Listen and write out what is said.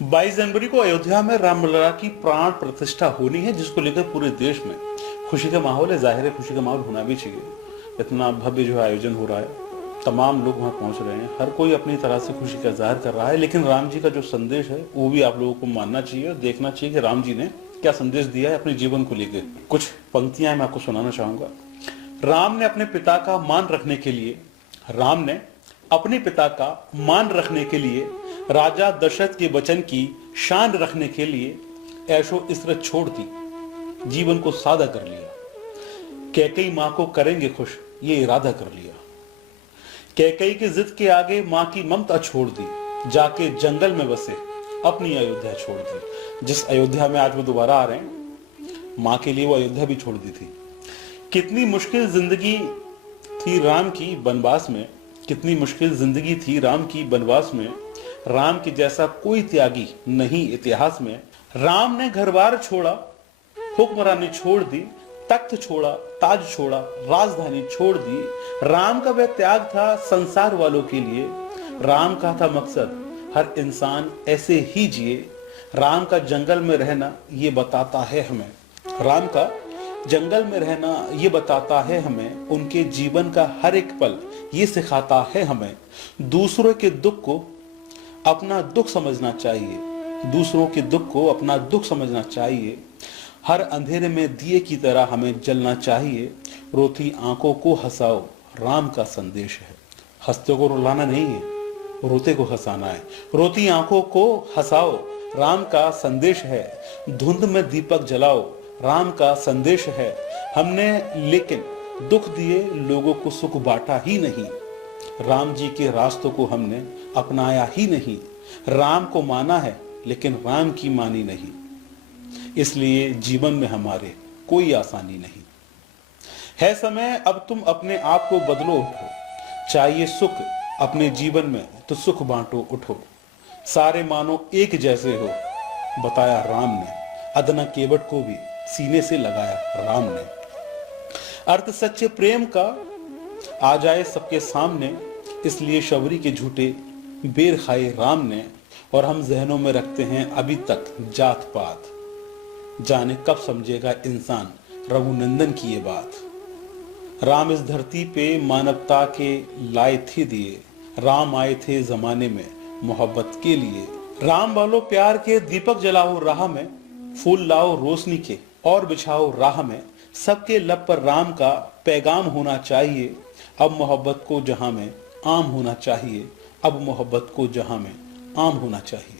22 जनवरी को अयोध्या में रामलला की प्राण प्रतिष्ठा होनी है, जिसको लेकर पूरे देश में खुशी का माहौल है। जाहिर है खुशी का माहौल होना भी चाहिए। इतना भव्य जो है आयोजन हो रहा है, तमाम लोग वहां पहुंच रहे हैं, हर कोई अपनी तरह से खुशी का जाहिर कर रहा है। लेकिन राम जी का जो संदेश है वो भी आप लोगों को मानना चाहिए और देखना चाहिए कि राम जी ने क्या संदेश दिया है अपने जीवन को लेकर। कुछ पंक्तियां मैं आपको सुनाना चाहूंगा। राम ने अपने पिता का मान रखने के लिए राम ने अपने पिता का मान रखने के लिए, राजा दशरथ के वचन की शान रखने के लिए ऐशो इशरत छोड़ दी, जीवन को सादा कर लिया। कैकई मां को करेंगे खुश, ये इरादा कर लिया। कैकई की जिद के आगे मां की ममता छोड़ दी, जाके जंगल में बसे अपनी अयोध्या छोड़ दी। जिस अयोध्या में आज वो दोबारा आ रहे हैं, मां के लिए वो अयोध्या भी छोड़ दी थी। कितनी मुश्किल जिंदगी थी राम की वनवास में, कितनी मुश्किल जिंदगी थी राम की वनवास में। राम के जैसा कोई त्यागी नहीं इतिहास में। राम ने घर बार छोड़ा, हुक्मरानी छोड़ दी, तख्त छोड़ा, ताज छोड़ा, राजधानी छोड़ दी। राम का वह त्याग था संसार वालों के लिए। राम का था मकसद हर इंसान ऐसे ही जिए। राम का जंगल में रहना ये बताता है हमें, राम का जंगल में रहना ये बताता है हमें। उनके जीवन का हर एक पल ये सिखाता है हमें। दूसरों के दुख को अपना दुख समझना चाहिए, दूसरों के दुख को अपना दुख समझना चाहिए। हर अंधेरे में दिए की तरह हमें जलना चाहिए। रोती आंखों को हंसाओ, राम का संदेश है। हंसते को रुलाना नहीं है, रोते को हंसाना है। रोती आंखों को हंसाओ, राम का संदेश है। धुंध में दीपक जलाओ, राम का संदेश है। हमने लेकिन दुख दिए लोगों को सुख बांटा ही नहीं। राम जी के रास्तों को हमने अपनाया ही नहीं। राम को माना है लेकिन राम की मानी नहीं। इसलिए जीवन में हमारे कोई आसानी नहीं है। समय अब तुम अपने आप को बदलो, उठो। चाहिए सुख अपने जीवन में तो सुख बांटो, उठो। सारे मानो एक जैसे हो, बताया राम ने। अदना केवट को भी सीने से लगाया राम ने। अर्थ सच्चे प्रेम का आ जाए सबके सामने, इसलिए शबरी के झूठे बेर खाए राम ने। और हम जहनों में रखते हैं अभी तक जात पात, जाने कब समझेगा इंसान रघुनंदन की ये बात। राम इस धरती पे मानवता के लाए थे दिए। राम आए थे जमाने में मोहब्बत के लिए। राम वालों प्यार के दीपक जलाओ राह में, फूल लाओ रोशनी के और बिछाओ राह में। सबके लब पर राम का पैगाम होना चाहिए। अब मोहब्बत को जहां में आम होना चाहिए, अब मोहब्बत को जहां में आम होना चाहिए।